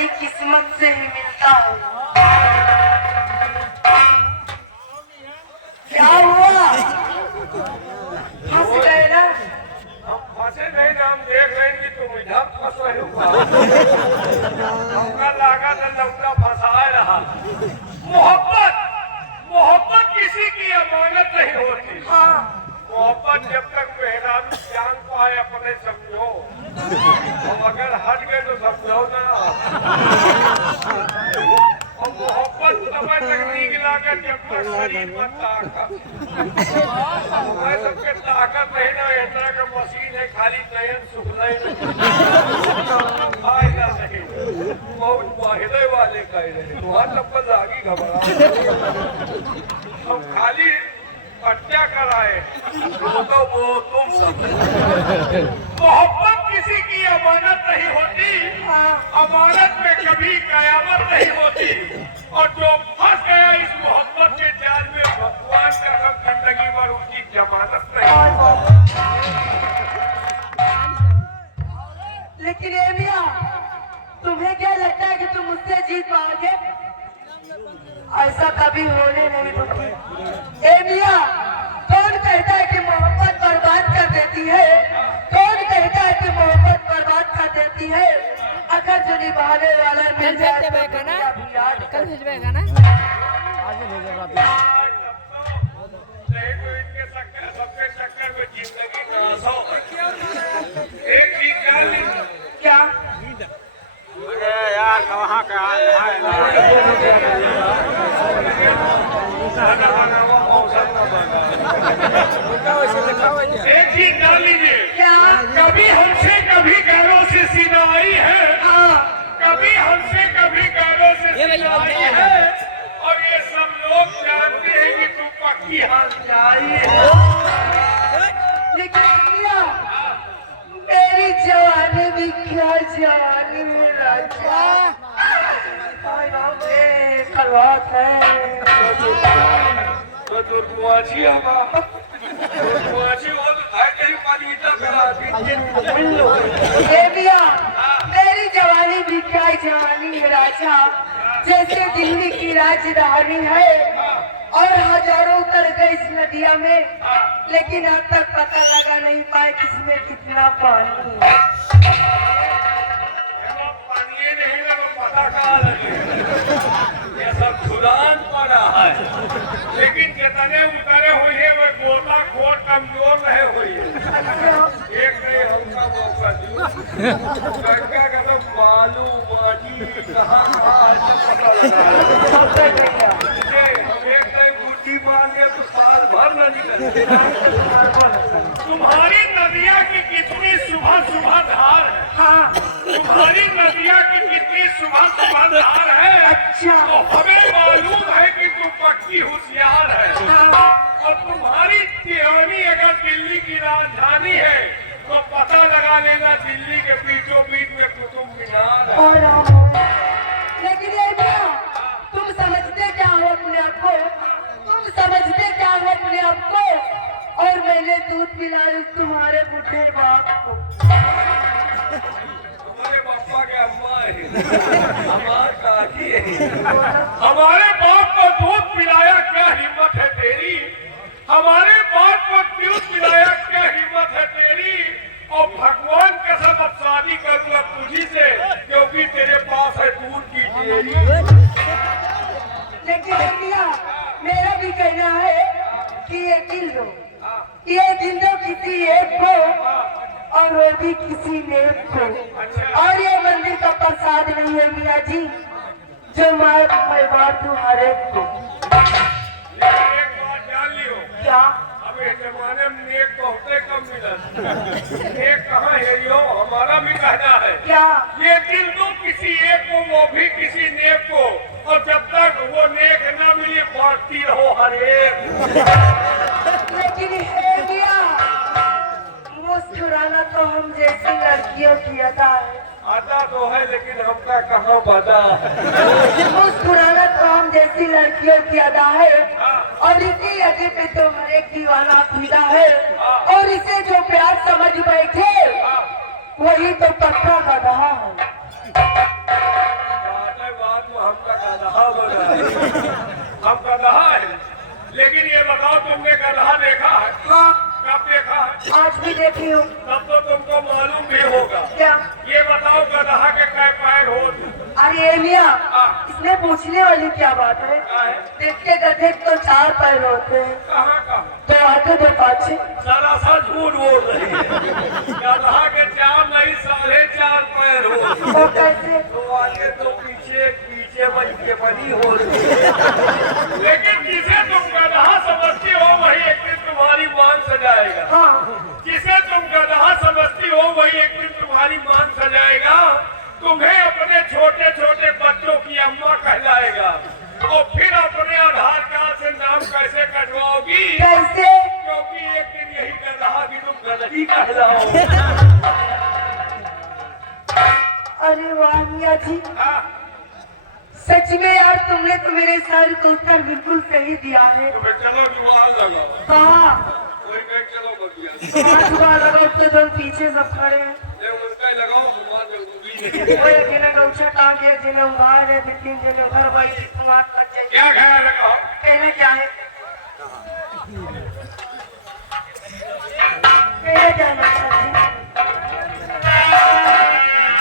खाली किस्मत से ही मिलता है। क्या हुआ? हंस गए ना? हम फंसे नहीं ना, हम देख रहे हैं कि तुम इधर फंस रहे हो। हमका लगा था लौटा फंसा रहा। मोहब्बत मोहब्बत किसी की अमानत नहीं होती। हाँ। मोहब्बत जब तक मेहरान जान पाए अपने समझो, और अगर हट गए तो समझो ना। और मोहब्बत समय तक नीक लागत जब तक शरीर में ताकत। मैं सबके ताकत नहीं ना, इस तरह का मशीन है, खाली नयन सुखना ही फायदा नहीं। बहुत फायदे वाले कह रहे तुम्हारा नंबर आगे घबरा। हम खाली हत्या कराए तो वो तुम सब। मोहब्बत किसी की अमानत नहीं होती। अमानत में कभी कयामत नहीं होती। और जो फंस गया इस मोहब्बत के जाल में, भगवान का सब जिंदगी भर उसकी जमानत नहीं। लेकिन ए मियां, तुम्हें क्या लगता है कि तुम मुझसे जीत पाओगे? ऐसा कभी होने नहीं दूंगी। ए मियां, कौन कहता है कि मोहब्बत बर्बाद कर देती है? कौन कहता है कि मोहब्बत बर्बाद कर देती है? अगर जो निभाने वाला मिल जाए तो दुनिया भी याद कल भेजवेगा ना? आज भेजेगा नहीं तो इनके सबके चक्कर में जिंदगी नाश हो। एक चीज जान ली। क्या? अरे यार कहाँ का एक चीज जान लीजिए। क्या? कभी हमसे कभी गैरों से सीधा आई है। हाँ। कभी हमसे कभी गैरों से सीधा आई है। और ये सब लोग जानते हैं कि तू पक्की हाथ से आई है। लेकिन मियां, मेरी जवानी भी क्या जवानी है राजा। कलवात है तो दुर्मुआची होगा। दुर्मुआची हो तो भाई कहीं पानी इतना करा दी। ए मियां, मेरी जवानी भी क्या जवानी है राजा। जैसे दिल्ली की राजधानी है और हजारों उतर गए इस नदिया में, लेकिन अब तक पता लगा नहीं पाए किसमें कितना पानी है। पानी नहीं लगा पता कहाँ लगे। ये सब धुलान पड़ा है। लेकिन जितने उतरे हुए हैं वो गोता खोर कमजोर रहे हुए हैं। एक नहीं हमका मौका दो। गंगा का तो बालू माटी कहाँ तो साल भर न निकले। तुम्हारी नदिया की कितनी सुबह सुबह धार है। हाँ। तुम्हारी नदिया की कितनी सुबह सुबह धार है। अच्छा। तो हमें मालूम है कि तुम पक्की होशियार है। हाँ। और तुम्हारी तिहानी अगर दिल्ली की राजधानी है तो पता लगा लेना दिल्ली के बीचों बीच में कुतुब मीनार है। लेकिन ये मियां, तुम समझते क्या हो अपने आप को? तुम समझते क्या हो अपने आप को? और मैंने दूध पिलाया तुम्हारे बुढ़े बाप को। हमारे पापा के अम्मा है, हमारे काकी है। हमारे बाप को दूध पिलाया क्या हिम्मत है तेरी। हमारे बाप को दूध पिलाया क्या हिम्मत है तेरी। और भगवान कसम अब शादी करूंगा तुझी से, क्योंकि तेरे पास है दूध की डेयरी। लेकिन मियां, मेरा भी कहना है कि ये दिल दो किसी एक को, और वो भी किसी नेक को। और ये मंदिर का प्रसाद नहीं है मियां जी, जो मैं बांट दूं हर एक को। एक बात जान लियो। क्या? अब इस जमाने में नेक बहुते कम मिलत। नेक कहाँ है यो, हमारा भी कहना है। क्या? ये दिल दो किसी एक को, वो भी किसी नेक को। और जब तक वो नेक न मिली बांटती रहो हर एक। लेकिन हे मियां, मुस्कुराना तो हम जैसी लड़कियों की अदा है। आता तो है लेकिन हमका कहाँ पता। मुस्कुराना तो हम जैसी लड़कियों की अदा है। और इसी अदे पे तो हर एक दीवाना फिदा है। और इसे जो प्यार समझ बैठे वही तो पक्का गधा है। देखी हूँ। तब तो तुमको मालूम भी होगा। क्या? ये बताओ गधा के कै पैर हो? अरे मियाँ, हाँ। इसमें पूछने वाली क्या बात है? क्या है? देखते गधे तो 4 पैर होते हैं, कहाँ का? 2 आगे 2 पाछे। सरासर झूठ बोल रही है। गधा के 4 नहीं 4.5 पैर हो। वो कैसे? तो आगे तो पीछे पीछे बन के बनी हो रही है। लेकिन जिसे तुम गधा समझती हो वही एक दिन तुम्हारी मान सजाएगा। हाँ। जिसे तुम गधा समझती हो वही एक दिन तुम्हारी मान सजाएगा। तुम्हें अपने छोटे छोटे बच्चों की अम्मा कहलाएगा। और फिर अपने आधार कार्ड से नाम कैसे कटवाओगी? कैसे? क्योंकि एक दिन यही गधा कि तुम गलती कहलाओ। अरे वाह मियाँ जी, हाँ, सच में यार तुमने तो मेरे सर को उत्तर बिल्कुल सही दिया है। तुम्हें चलो जुबान लगाओ। कहा? कोई कहे चलो बतिया। हाथ जुबान लगाओ तो तुम पीछे सब खड़े हैं। ये उसका ही लगाओ जुबान जरूरी नहीं। कोई जिन्हें गौछा टांग है, जिन्हें उघार है, 2-3 जने घर भाई तुम्हारा क्या ख्याल रखा? कहने क्या है?